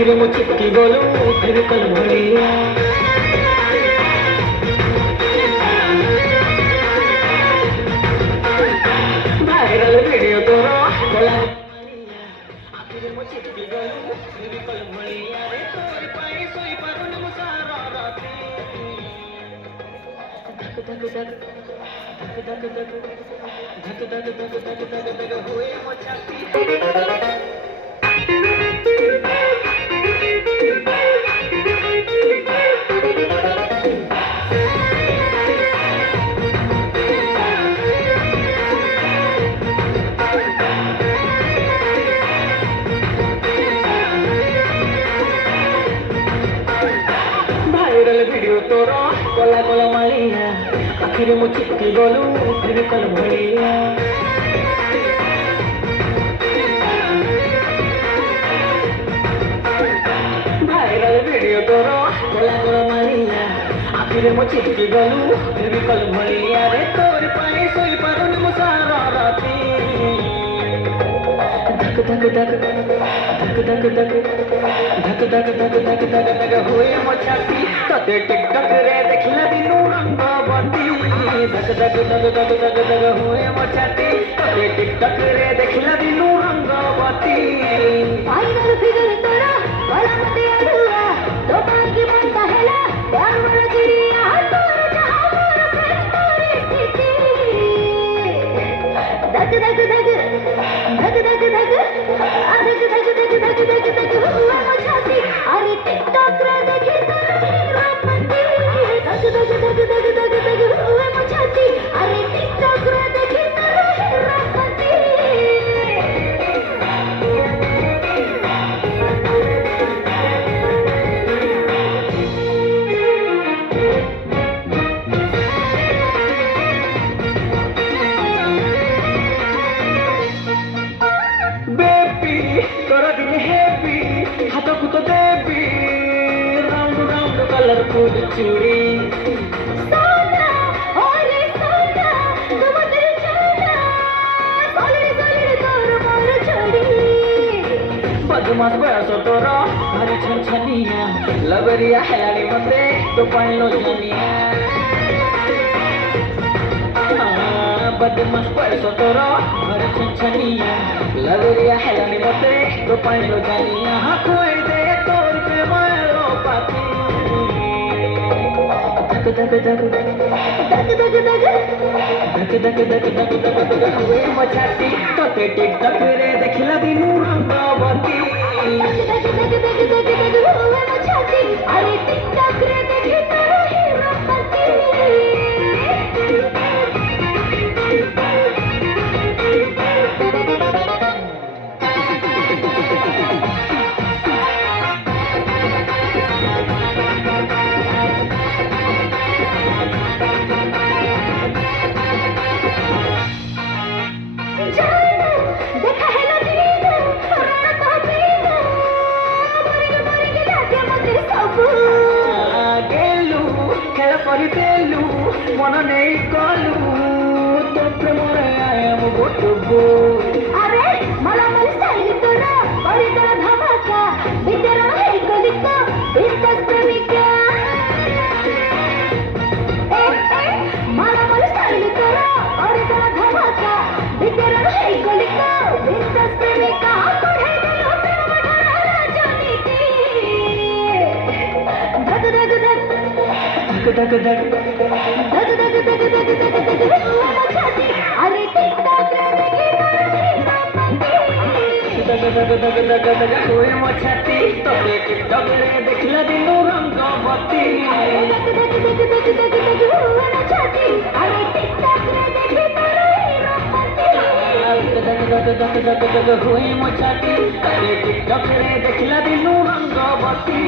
आखिर मु चिपकी गलु फेविकल भलिया भाइरल वीडियो तोर कला आखिर मु चिपकी गलु फेविकल भलिया रे तोर पाई सोई पारुन मु सारा राती धक धक धक धक धक धक धक धक धक धक धक धक होए मो छाती भाइरल वीडियो तोर कला कला मालिया आखिर मु चिपकी गलु फेविकल भलिया भाइरल वीडियो तोर कला कला मालिया आखिर मु चिपकी गलु फेविकल भलिया रे तोर पाई सोई पारुन मु सारा राती धक धक धक धक धक धक धक धक धक धक धक धक होए मो छाती तते टिकटक रे देखला दिनु रंगवती धक धक धक धक धक धक होए मो छाती तते टिकटक रे देखला दिनु रंगवती भाइरल फिगर तोरा बड़ा मते अड़ुआ तो बाकी बनता हैला प्यार वाला चिड़िया तोर जहां मोर प्रेम तोरी स्थिति धक धक धक धक धक धक धक धक धक धक धक धक हुआ मो छाती अरे टिकटॉक रे देखी तोरा हीरोपति धक धक धक धक धक धक हुआ मो छाती अरे टिकटॉक रे देखी तोरा हीरोपति कलरफुल चूड़ी सोना ओरे सोना तुम दिल चोरा सोलड़ी तोर मोर छोड़ी बदमाश बयस तोर भारी छनछनिया लगरिया हेलानी मते तो पाइलो जनिया बदमाश बयस तोर भारी छनछनिया लगरिया हेलानी मते तो पाइलो जनिया हाँ कोई दे तोर पे मारो पाती धक धक धक धक धक धक धक धक धक धक धक धक हुए मो छाती तते टिकटक रे देखला दिनु रंगवती धक धक धक धक धक हुआ मो छाती अरे टिकटॉक रे देखी तोरा हीरोपति देखा है ना दीदा राणा तो दीदा मर के लागे मते सब गेलु खेल करी देलु मन नहीं कलु तो प्रेम रे आयम गोटबो अरे मला मला स्टाइल तोरा बड़ी तोरा धमाका बितेरा है गलिका बिस्कट प्रेमिका मला मला स्टाइल तोरा बड़ी तोरा धमाका बितेरा है गलिका बिस्कट प्रेमिका पढ़े दिलो प्रेम बढ़ा जानी की धक धक धक धक धक धक धक धक धक धक धक धक हुआ मो छाती अरे टिकटॉक रे देखी तोरा हीरोपति धक धक धक धक धक हुए मो छाती तते टिकटक रे देखला दिनु रंगवती धक धक धक धक धक धक हुआ मो छाती अरे टिकटॉक रे देखी तोरा हीरोपति धक धक धक धक धक हुए मो छाती तते टिकटक रे देखला दिनु रंगवती